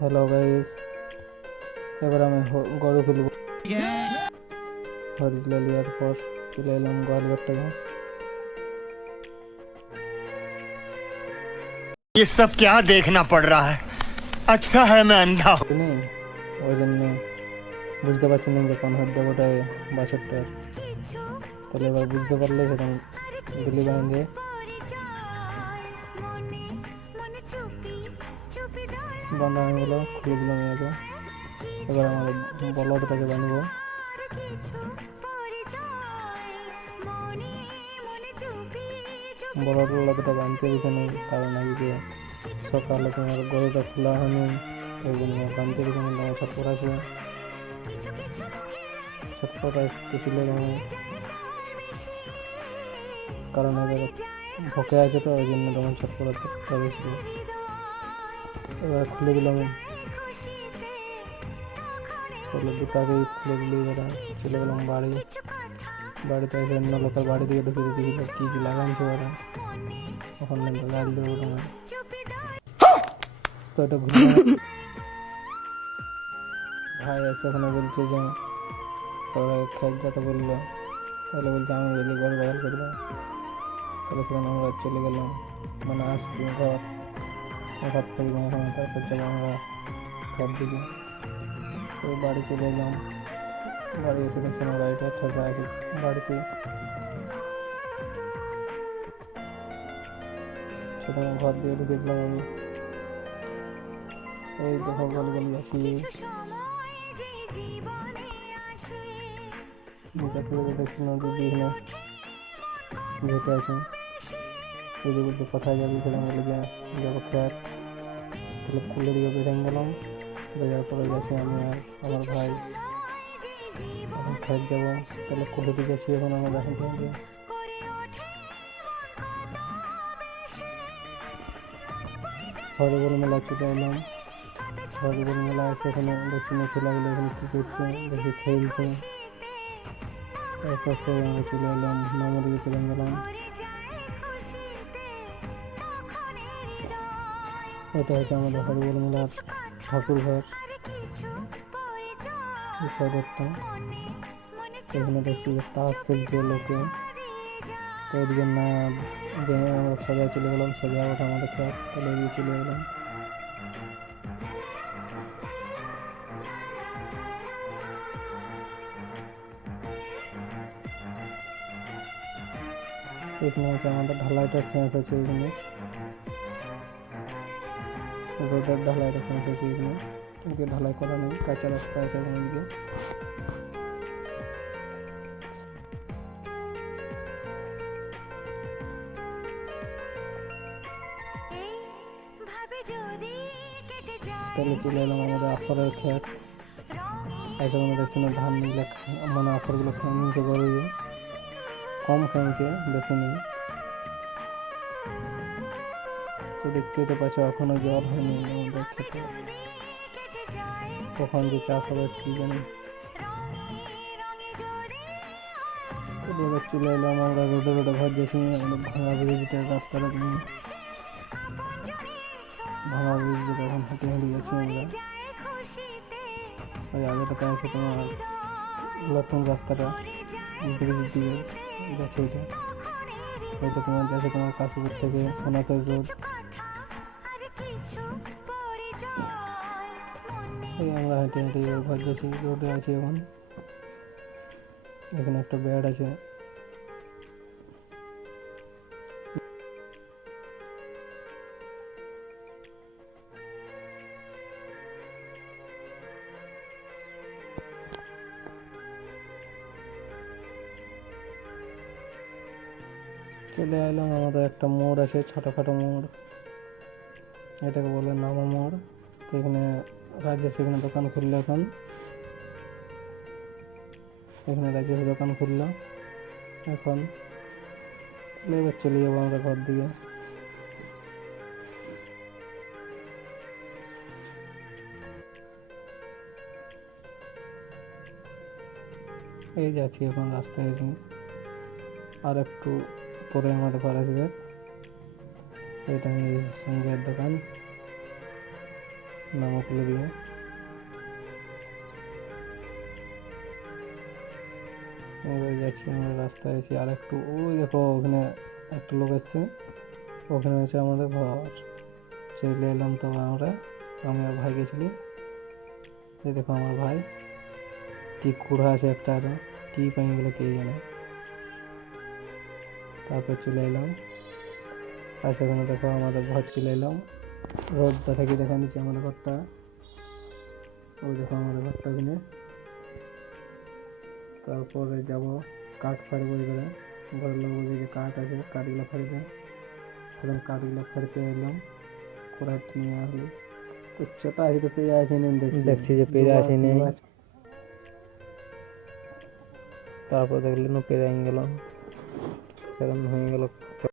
Hello guys, এবার আমি গরু খুলব। হরিগুলা লিয়ার পর চলে এলাম গোয়ালঘর থেকে। ये सब क्या देखना पड़ रहा है। अच्छा है मैं अंधा हूँ। ওই জন্য বুঝতে পারছি না যে কোন হদ্দ গোটায় বাছরটা। তাহলে এবার বুঝতে পারলে সেরকম গুলি বাঁধে বাঁধা হয়ে গেল, খুলে দিলাম আগে। এবার আমাদের বলদটাকে বাঁধবো। বলদটা বাঁধতে দিতে নেই, কারণ আজকে সকালে তোমার গরুটা খোলা হয়নি, ওই জন্য বাঁধতে দিতে নেই। তোমার ছটপট আছে, ছটপট আসতেছিল কারণ এবার ভোকে আছে, তো ওই জন্য তখন ছটপট করেছিল। এবার খুলে দিলাম, দুটাকেই খুলে দিলে এবার চলে গেলাম বাড়িতে এসে অন্য লোকের বাড়ি থেকে ঢুকে দিয়েছিল কি কি লাগাইছে ওরা, ওখানে গাড়ি দেবো তোমার। তো এটা ঘুরে ভাই আছে ওখানে, বলছে যে ওরা খেত যাতে বললো, তাহলে বলছে আমি বলি ঘর বদল করবো। তাহলে সেখানে আমরা চলে গেলাম, মানে আসছি ঘর থেকে এখন, তারপর যাবো আমরা খেত দিকে। তো বাড়ি চলে এলাম, বাড়ি এসে দেখছি আমার গাড়িটা ঠেকা আছে বাড়িতে। সেখানে ঘর দিয়ে ঢুকে দিলাম আমি। এই দেখো গলি আসি, নিচে থেকে দেখছিলাম দিদি এখানে ভেটে আছে। এই যে বলতে কোথায় যাবি, সেখানে বলে যে যাবো খেত। তাহলে খুলে দিয়ে বেরিয়ে গেলাম, বেরার পরে গেছি আমি আর আমার ভাই, এখন খেত যাবো। তাহলে খুলে দিয়ে গেছি এখন আমরা এখন থেকে হরিবল মেলা চলে এলাম। হরিবল মেলা এসে ওখানে দেখছি না ছেলেগুলো এখানে কী করছে, দেখি খেলছে। তারপর সে আমরা চলে এলাম মামাদিকে চলে গেলাম। এটা হচ্ছে আমাদের হরিবল মেলার ঠাকুর ঘর, এই সাইডেরটা। এখানে দেখছি যে তাস খেলছে লোকে। তো এদিকে না যে আমরা সোজা চলে গেলাম, সোজা আবার আমাদের খেত, তাহলে এদিকে চলে গেলাম। এখানে হচ্ছে আমাদের ঢালাইটার সেন্স আছে, এখানে রোডের ঢালাইটার সেন্স আছে। এখানে এদিকে ঢালাই করা নেই, কাঁচা রাস্তা আছে এখানে। এদিকে তাহলে চলে এলাম আমাদের আফরের খেত। এখন দেখছি না ধান গুলো, মানে আফরগুলো খেয়ে নিয়েছে গরু, কম খেয়েছে, বেশি নেই। তো দেখতেই তো পাচ্ছ এখনো জল হয়নি আমাদের খেতে, কখন যে চাষ হবে কি জানি। এবার চলে এলাম আমরা রোডে ঘর যাচ্ছি, আমাদের ভাঙা ব্রিজটার রাস্তাটা নিয়ে। ভাঙা ব্রিজ যেটা এখন হেঁটে যাচ্ছি আমরা। ওই আগেটাতে আছে তোমার নতুন রাস্তাটা, ব্রিজ দিয়ে যাচ্ছে ওইটা। ওইটা তোমার যাচ্ছে তোমার কাশীপুর থেকে সোনাতল রোড। এই আমরা হেঁটে ঘর যাচ্ছি, রোডে আছি এখন। এখানে একটা বেড আছে। চলে এলাম আমাদের একটা মোড় আছে, ছোটখাটো মোড়, এটাকে বলে নামা মোড়। তো এখানে রাজেশ এখানে দোকান খুললো, এখানে রাজেশ দোকান খুললো এখন। এবার চলে যাবো আমরা ঘর দিকে। এই যাচ্ছি এখন রাস্তায় আছি, আর একটু পরে আমাদের ঘর আসবে। এটা সঞ্জয়ের দোকান। নামকুলের দিকে। এবার যাচ্ছি আমরা, রাস্তায় আছি, আর একটু ওই দেখো ওখানে একটা লোক এসছে, ওখানে হচ্ছে আমাদের ঘর। চলে এলাম তবে আমরা, আমি আর ভাই গেছিলি। এই দেখো আমার ভাই, কি কুড়া আছে একটা, আরো কি পাই গেলো কে জানে। তারপর চলে এলাম, আর সেখানে দেখো আমাদের ঘর চলে এলাম। রোডটা থেকে দেখা নিচ্ছে আমাদের ঘরটা, ওই দেখো আমাদের ঘরটা কিনে। তারপরে যাব কাঠ ফাড়বো, এবারে ঘরের লোক বলছে যে কাঠ আছে, কাঠগুলো ফাড়ি দেয়। সেখানে কাঠগুলো ফাড়তে এলাম, কোড়াট নিয়ে আসলো। তো চটা আছে তো পেয়ে আসি নেই, দেখছি যে পেয়ে আসি নেই। তারপর দেখলেন পেরে গেলাম, সেখানে হয়ে গেল